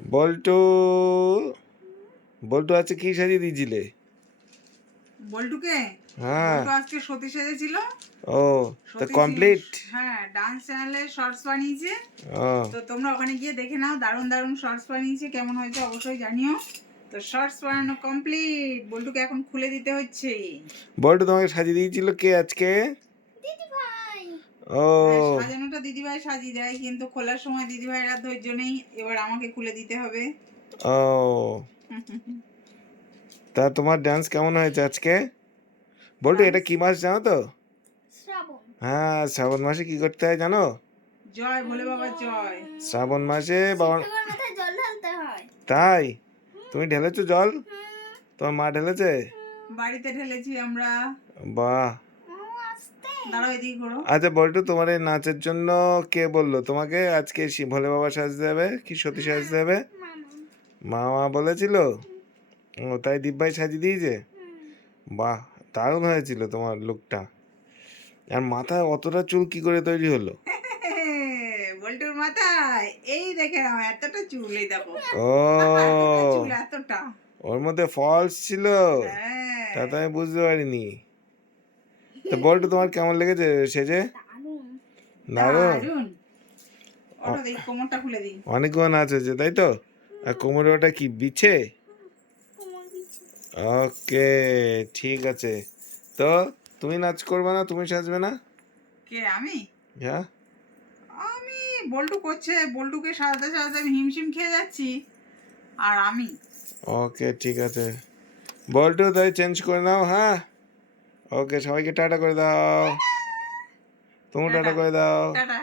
বল্টু বল্টু আছে কি সাজিয়ে দিয়েছিলে? বল্টুকে? হ্যাঁ। বল্টু আজকে সতী সেজেছিল ও তো কমপ্লিট হ্যাঁ ডান্স চ্যানেলে শর্টস বানিয়েছে। ও। তো তোমরা ওখানে গিয়ে দেখে নাও দারুণ দারুণ শর্টস বানিয়েছে কেমন হয়েছে অবশ্যই জানিও। তো শর্টস বানানো কমপ্লিট বল্টুকে এখন খুলে দিতে হচ্ছে। বল্টু তোমাকে সাজিয়ে দিয়েছিল কে আজকে? ও। হ্যাঁ, দিদিভাই সাজিয়ে দেয় কিন্তু খোলার সময় দিদিভাইয়ের আর ধৈর্য নেই এবার আমাকে খুলে দিতে হবে। ও। তা তোমার ডান্স কেমন হয়েছে আজকে? বল্টু এটা কি মাস জানো তো? শ্রাবণ। হ্যাঁ শ্রাবণ মাসে কি করতে হয় জানো? জয় ভোলে বাবা জয়। শ্রাবণ মাসে বাবা জল তাই? তুমি ঢেলেছো জল? তোমার মা ঢেলেছে? বাড়িতে ঢেলেছি আমরা। বাহ ও আসতে দাঁড়াও এদিকে করো আচ্ছা বল্টু তোমার এই নাচের জন্য কে বলল? তোমাকে আজকে ভোলে বাবা সাজতে হবে কি সতী সাজতে হবে? মামা মা মা বলেছিল? ও তাই দিব্যাই সাজিয়ে দিয়েছে? বাহ দারুণ হয়েছিল তোমার লুকটা আর মাথায় অতটা চুল কি করে তৈরি হলো? বল্টুর মাথায় এই দেখে এতটা চুল এই দেখো। ও। চুল এতটা। ওর মধ্যে ফলস ছিল। হ্যাঁ। তা তো আমি বুঝতে পারিনি। তো বল্টু তোমার কেমন লেগেছে সেজে? দারুণ। অনেকগুলো নাচ হয়েছে তাই তো? আর কোমরে ওটা কি বিছে? ওকে ঠিক আছে। তো তুমি নাচ করবে না তুমি সাজবে না? কে আমি? হ্যাঁ। আমি বল্টু করছে বল্টুকে সাজাতে সাজাতে আমি হিমশিম খেয়ে যাচ্ছি। আর আমি। ওকে ঠিক আছে। বল্টু তাই চেঞ্জ করে নাও হ্যাঁ? ওকে সবাইকে টাটা করে দাও। তুমি টাটা করে দাও। টাটা।